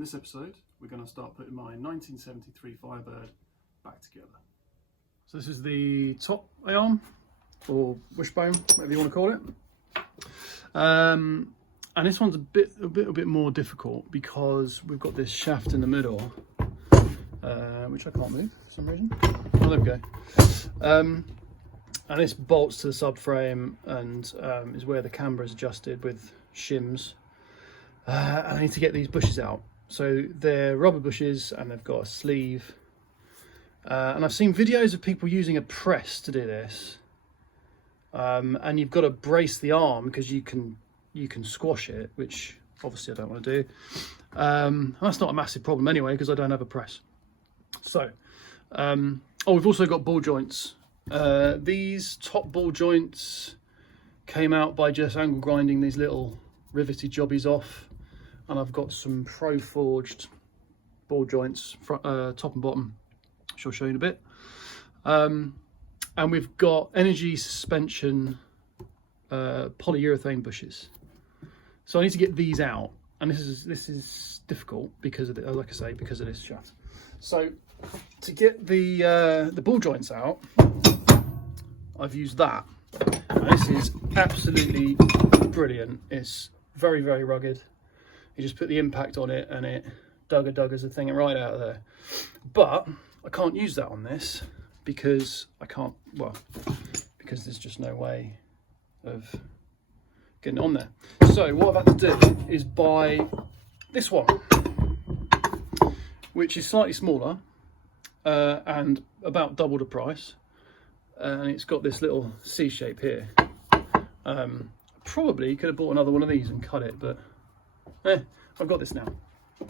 In this episode, we're going to start putting my 1973 Firebird back together. So this is the top arm, or wishbone, whatever you want to call it. And this one's a bit more difficult because we've got this shaft in the middle, which I can't move for some reason. Oh, there we go. And this bolts to the subframe and is where the camber is adjusted with shims. And I need to get these bushes out. So they're rubber bushes and they've got a sleeve. And I've seen videos of people using a press to do this. And you've got to brace the arm because you can squash it, which obviously I don't want to do. That's not a massive problem anyway because I don't have a press. So, we've also got ball joints. These top ball joints came out by just angle grinding these little riveted jobbies off. And I've got some ProForged ball joints, top and bottom, which I'll show you in a bit. And we've got energy suspension polyurethane bushes. So I need to get these out, and this is difficult because of like I say, because of this shaft. So to get the ball joints out, I've used that. And this is absolutely brilliant. It's very, very rugged. You just put the impact on it and it duggers the thing right out of there. But I can't use that on this because because there's just no way of getting it on there. So what I've had to do is buy this one, which is slightly smaller and about double the price. And it's got this little C shape here. Probably could have bought another one of these and cut it, but I've got this now,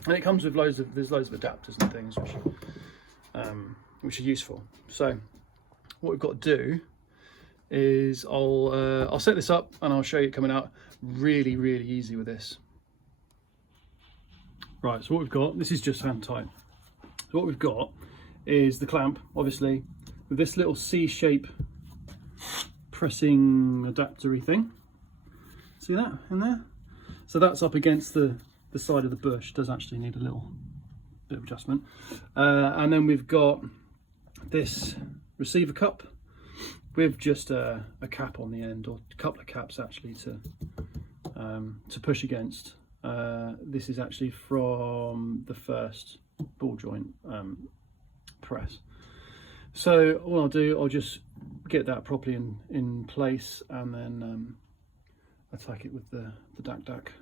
and it comes with loads of adapters and things which are useful. So what we've got to do is I'll set this up and I'll show you it coming out really easy with this. Right, so what we've got, this is just hand tight. So what we've got is the clamp, obviously, with this little C-shape pressing adaptery thing. See that in there? So that's up against the side of the bush. It does actually need a little bit of adjustment. And then we've got this receiver cup with just a cap on the end, or a couple of caps actually to push against. This is actually from the first ball joint press. So what I'll do, I'll just get that properly in place and then attack it with the dac.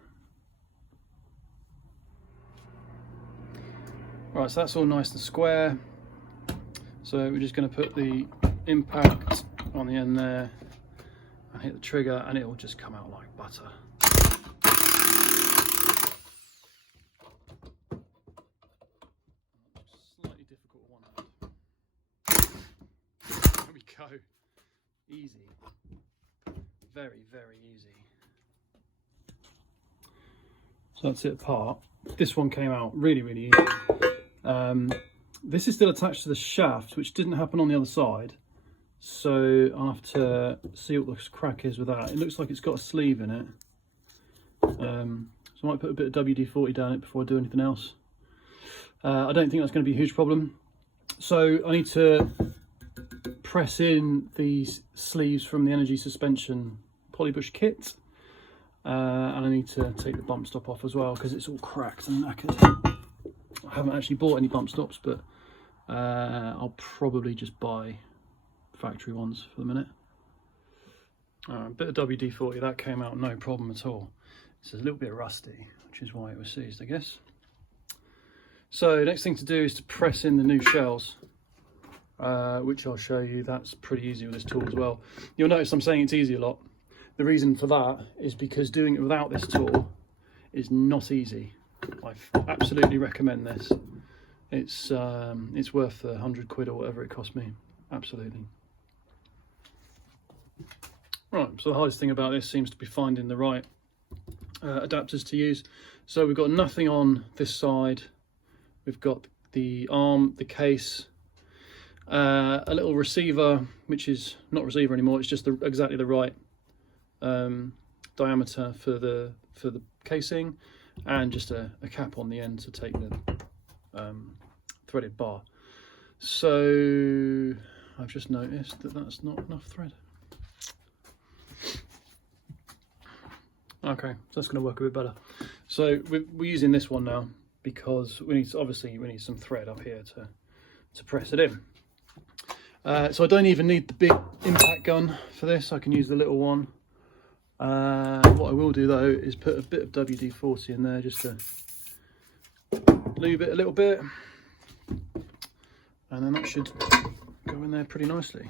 Right, so that's all nice and square. So we're just going to put the impact on the end there and hit the trigger, and it will just come out like butter. Slightly difficult one hand. There we go. Easy. Very easy. So that's it apart. This one came out really easy. This is still attached to the shaft, which didn't happen on the other side. So I'll have to see what the crack is with that. It looks like it's got a sleeve in it. So I might put a bit of WD-40 down it before I do anything else. I don't think that's going to be a huge problem. So I need to press in these sleeves from the energy suspension polybush kit. And I need to take the bump stop off as well because it's all cracked and knackered. I haven't actually bought any bump stops, but I'll probably just buy factory ones for the minute. A bit of WD-40, that came out no problem at all. It's a little bit rusty, which is why it was seized, I guess. So next thing to do is to press in the new shells, which I'll show you. That's pretty easy with this tool as well. You'll notice I'm saying it's easy a lot. The reason for that is because doing it without this tool is not easy. I absolutely recommend this. It's worth the 100 quid or whatever it cost me. Absolutely. Right, so the hardest thing about this seems to be finding the right adapters to use. So we've got nothing on this side. We've got the arm, the case, a little receiver, which is not receiver anymore. It's just exactly the right diameter for the casing, and just a cap on the end to take the threaded bar. So I've just noticed that that's not enough thread. Okay, so that's going to work a bit better. So we're using this one now because we need some thread up here to press it in. So I don't even need the big impact gun for this. I can use the little one. What I will do though is put a bit of WD-40 in there just to lube it a little bit, and then that should go in there pretty nicely.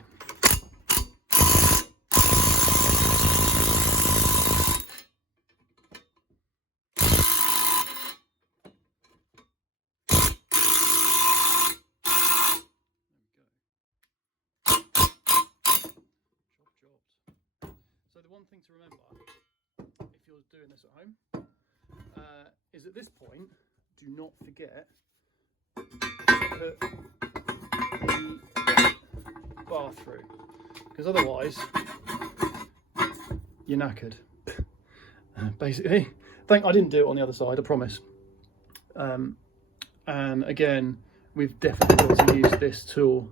So the one thing to remember if you're doing this at home is at this point, do not forget to put the bar through, because otherwise you're knackered. Basically, I didn't do it on the other side, I promise. And again, we've definitely got to use this tool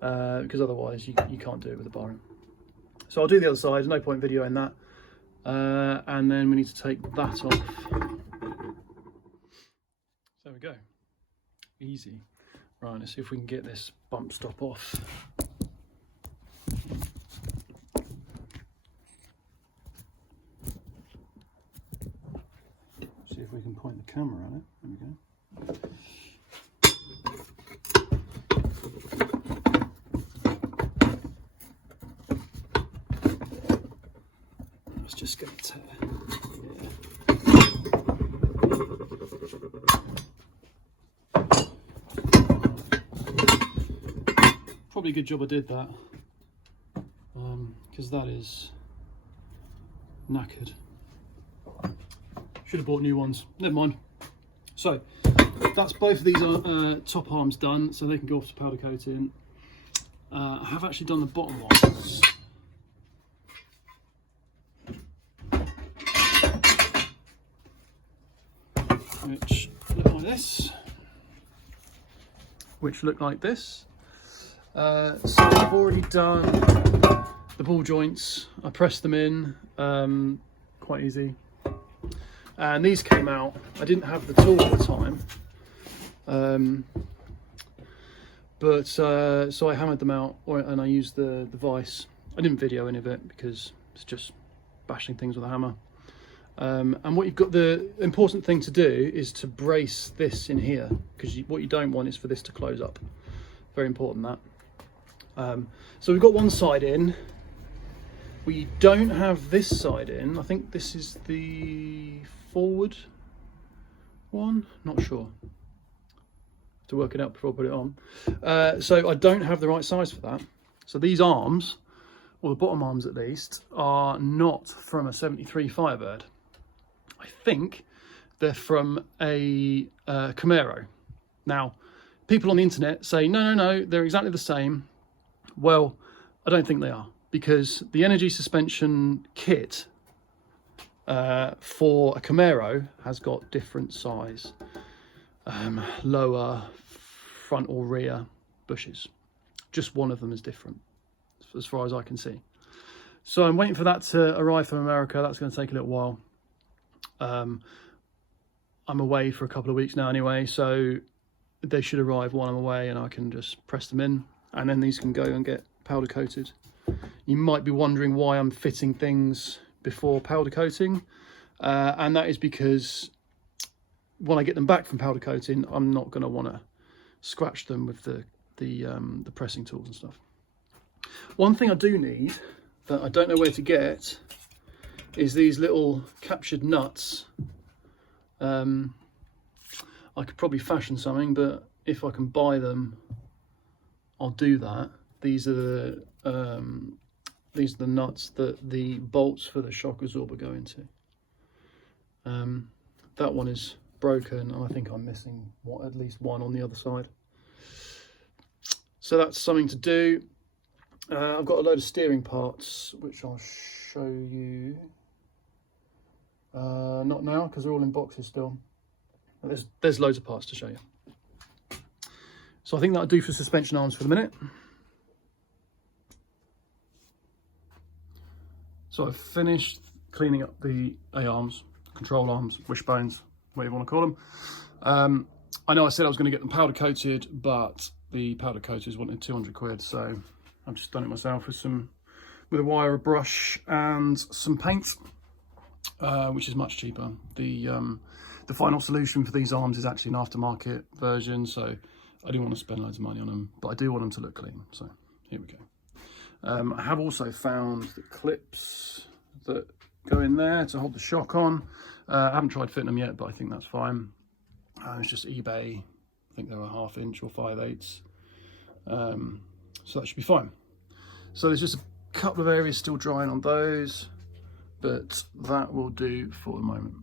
because otherwise you can't do it with a bar in. So I'll do the other side, there's no point videoing that. And then we need to take that off. There we go, easy. Right, let's see if we can get this bump stop off. See if we can point the camera at it. There we go. Let's just get it. Yeah. Probably a good job I did that, because that is knackered. Should have bought new ones, never mind. So that's both of these top arms done, so they can go off to powder coating. I have actually done the bottom ones. Which look like this. So I've already done the ball joints. I pressed them in, quite easy. And these came out. I didn't have the tool at the time, so I hammered them out, and I used the vise. I didn't video any of it because it's just bashing things with a hammer. And what you've got, the important thing to do is to brace this in here, because what you don't want is for this to close up. Very important that. So we've got one side in. We don't have this side in. I think this is the forward one, not sure. Have to work it out before I put it on. So I don't have the right size for that. So these arms, or the bottom arms at least, are not from a 73 Firebird. I think they're from a Camaro. Now, people on the internet say, no, they're exactly the same. Well, I don't think they are, because the energy suspension kit for a Camaro has got different size, lower, front or rear bushes. Just one of them is different, as far as I can see. So I'm waiting for that to arrive from America. That's going to take a little while. I'm away for a couple of weeks now anyway, so they should arrive while I'm away, and I can just press them in, and then these can go and get powder coated. You might be wondering why I'm fitting things before powder coating, and that is because when I get them back from powder coating, I'm not going to want to scratch them with the pressing tools and stuff. One thing I do need that I don't know where to get is these little captured nuts. I could probably fashion something, but if I can buy them, I'll do that. These are the nuts that the bolts for the shock absorber go into. That one is broken, and I think I'm missing at least one on the other side. So that's something to do. I've got a load of steering parts, which I'll show you. Not now, because they're all in boxes still. There's loads of parts to show you. So I think that'll do for suspension arms for the minute. So I've finished cleaning up the A-arms, control arms, wishbones, whatever you want to call them. I know I said I was going to get them powder coated, but the powder coaters wanted 200 quid, so I've just done it myself with a wire, a brush and some paint, which is much cheaper. The final solution for these arms is actually an aftermarket version, so I didn't want to spend loads of money on them, but I do want them to look clean, so here we go. I have also found the clips that go in there to hold the shock on. I haven't tried fitting them yet, but I think that's fine. It's just eBay. I think they were 1/2 inch or 5/8. So that should be fine. So there's just a couple of areas still drying on those, but that will do for the moment.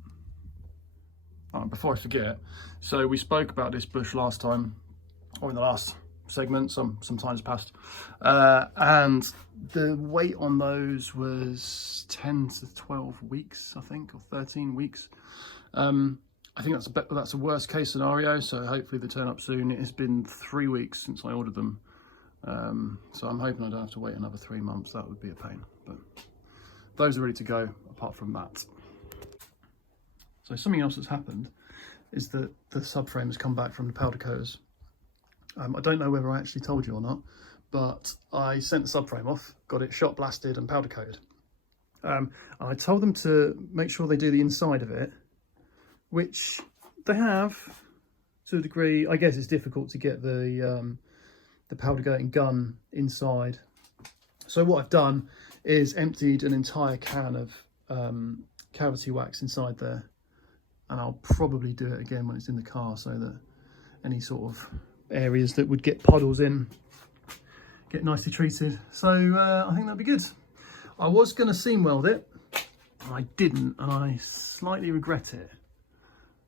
Before I forget, so we spoke about this bush last time, or in the last segment, sometimes past, and the weight on those was 10 to 12 weeks, I think, or 13 weeks. I think that's a worst case scenario, so hopefully they turn up soon. It has been 3 weeks since I ordered them, so I'm hoping I don't have to wait another 3 months. That would be a pain, but those are ready to go apart from that. So something else that's happened is that the subframe has come back from the powder coaters. I don't know whether I actually told you or not, but I sent the subframe off, got it shot blasted and powder coated. I told them to make sure they do the inside of it, which they have to a degree. I guess it's difficult to get the powder coating gun inside. So what I've done is emptied an entire can of cavity wax inside there, and I'll probably do it again when it's in the car, so that any sort of areas that would get puddles in get nicely treated. So I think that'd be good. I was going to seam weld it, I didn't, and I slightly regret it.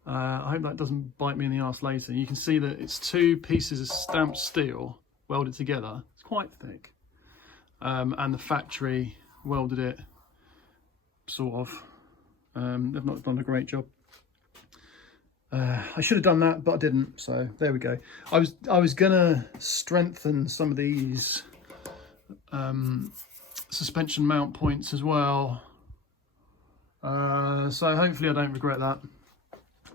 I hope that doesn't bite me in the arse later. You can see that it's 2 pieces of stamped steel welded together. It's quite thick, and the factory welded it, sort of. They've not done a great job. I should have done that, but I didn't, so there we go. I was gonna strengthen some of these suspension mount points as well, so hopefully I don't regret that,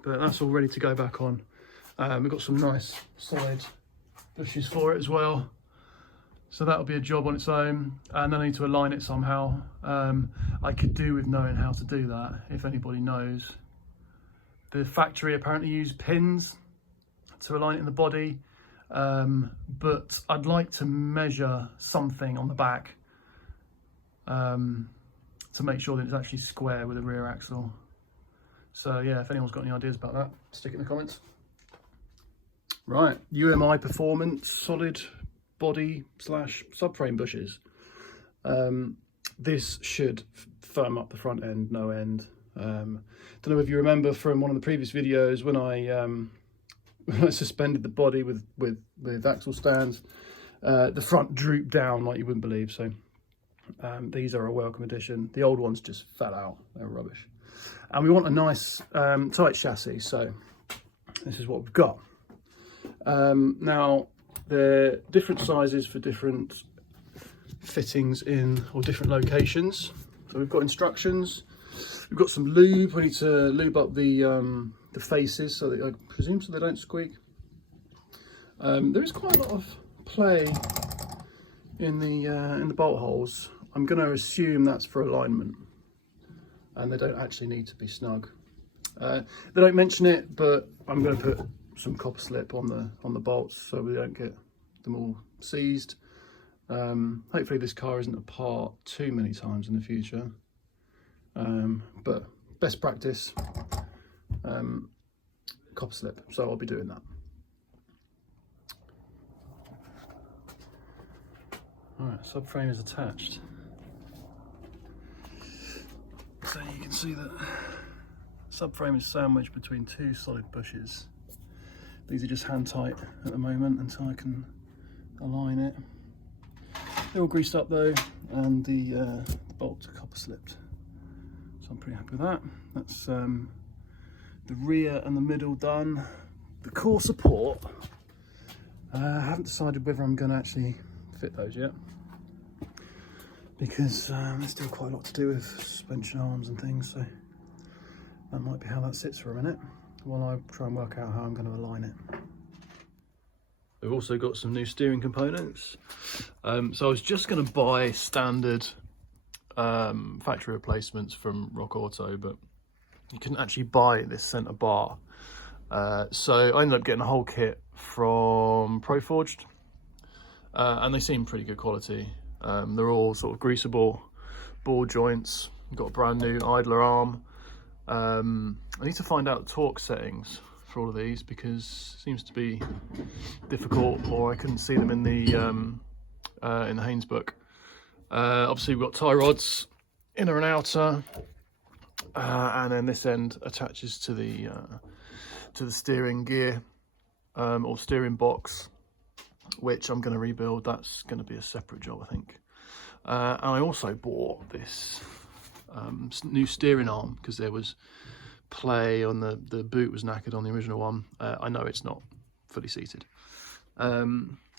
but that's all ready to go back on. We've got some nice solid bushes for it as well, so that'll be a job on its own, and I need to align it somehow. I could do with knowing how to do that, if anybody knows. The factory apparently used pins to align it in the body, but I'd like to measure something on the back to make sure that it's actually square with the rear axle. So yeah, if anyone's got any ideas about that, stick it in the comments. Right, UMI Performance solid body / subframe bushes. This should firm up the front end, no end. Don't know if you remember from one of the previous videos when I suspended the body with axle stands, the front drooped down like you wouldn't believe. So these are a welcome addition. The old ones just fell out, they're rubbish. And we want a nice tight chassis, so this is what we've got. Now they're different sizes for different fittings in, or different locations. So we've got instructions. We've got some lube. We need to lube up the faces, so that, I presume, so they don't squeak. There is quite a lot of play in the bolt holes. I'm going to assume that's for alignment, and they don't actually need to be snug. They don't mention it, but I'm going to put some copper slip on the bolts so we don't get them all seized. Hopefully this car isn't apart too many times in the future. But best practice, copper slip, so I'll be doing that. Alright, subframe is attached, so you can see that subframe is sandwiched between 2 solid bushes. These are just hand tight at the moment until I can align it. They're all greased up though, and the bolts are copper slipped. So I'm pretty happy with that. That's the rear and the middle done. The core support, I haven't decided whether I'm going to actually fit those yet, because there's still quite a lot to do with suspension arms and things, so that might be how that sits for a minute while I try and work out how I'm going to align it. We've also got some new steering components. So I was just going to buy standard factory replacements from Rock Auto, but you couldn't actually buy this centre bar. So I ended up getting a whole kit from ProForged, and they seem pretty good quality. They're all sort of greasable ball joints. Got a brand new idler arm. I need to find out the torque settings for all of these, because it seems to be difficult, or I couldn't see them in the Haynes book. Obviously we've got tie rods, inner and outer, and then this end attaches to the steering gear or steering box, which I'm going to rebuild. That's going to be a separate job, I think. And I also bought this new steering arm, because there was play on the boot was knackered on the original one. I know it's not fully seated,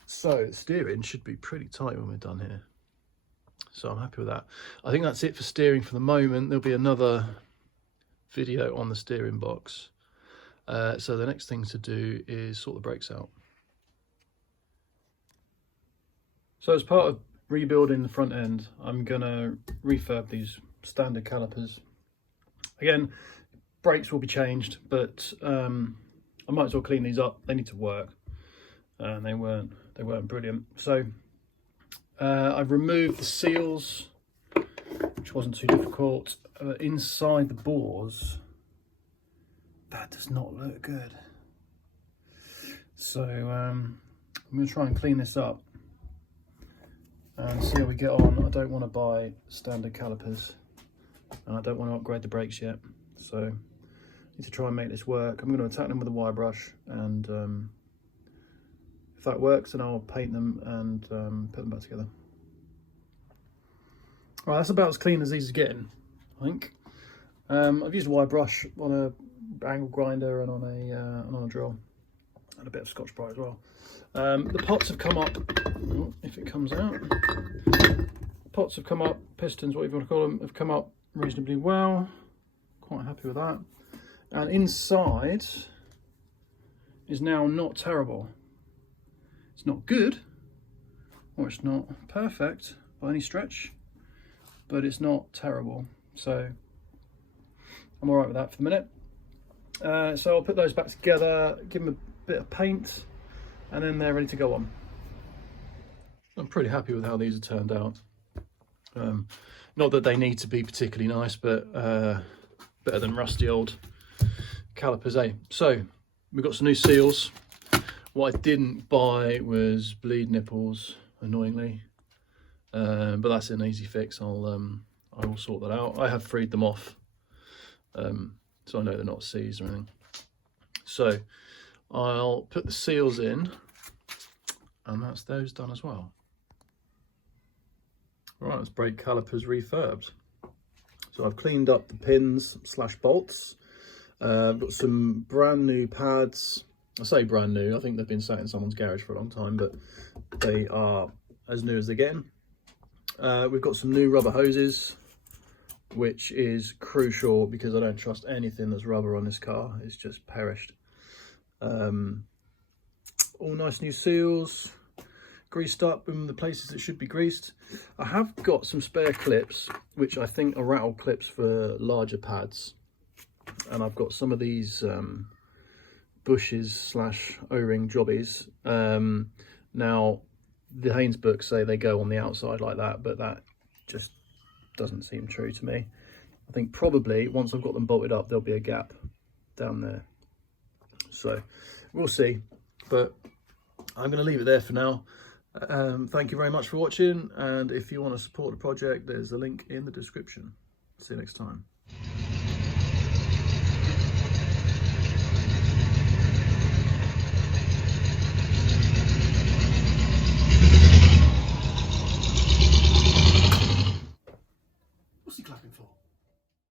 so steering should be pretty tight when we're done here, so I'm happy with that. I think that's it for steering for the moment. There'll be another video on the steering box, so the next thing to do is sort the brakes out. So as part of rebuilding the front end, I'm gonna refurb these standard calipers. Again, brakes will be changed, but I might as well clean these up. They need to work, and they weren't brilliant. So I've removed the seals, which wasn't too difficult. Inside the bores, that does not look good. So I'm going to try and clean this up and see how we get on. I don't want to buy standard calipers, and I don't want to upgrade the brakes yet, so I need to try and make this work. I'm going to attack them with a wire brush, and if that works, then I'll paint them and put them back together. Right, that's about as clean as these are getting, I think. I've used a wire brush on a angle grinder and on a drill, and a bit of Scotch-Brite as well. The pots have come up, if it comes out. Pots have come up, pistons, whatever you want to call them, have come up reasonably well. Quite happy with that. And inside is now not terrible. It's not good, or it's not perfect by any stretch, but it's not terrible. So I'm all right with that for the minute. So I'll put those back together, give them a bit of paint, and then they're ready to go on. I'm pretty happy with how these have turned out. Not that they need to be particularly nice, but better than rusty old calipers, eh? So we've got some new seals. What I didn't buy was bleed nipples, annoyingly, but that's an easy fix. I will sort that out. I have freed them off, so I know they're not seized or anything. So I'll put the seals in, and that's those done as well. Right, that's brake calipers refurbed. So I've cleaned up the pins / bolts. I've got some brand new pads. I say brand new, I think they've been sat in someone's garage for a long time, but they are as new as they're getting. We've got some new rubber hoses, which is crucial because I don't trust anything that's rubber on this car. It's just perished. All nice new seals, greased up in the places that should be greased. I have got some spare clips, which I think are rattle clips for larger pads. And I've got some of these bushes / O-ring jobbies. Now, the Haynes books say they go on the outside like that, but that just doesn't seem true to me. I think probably once I've got them bolted up, there'll be a gap down there. So we'll see, but I'm going to leave it there for now. Thank you very much for watching, and if you want to support the project, there's a link in the description. See you next time.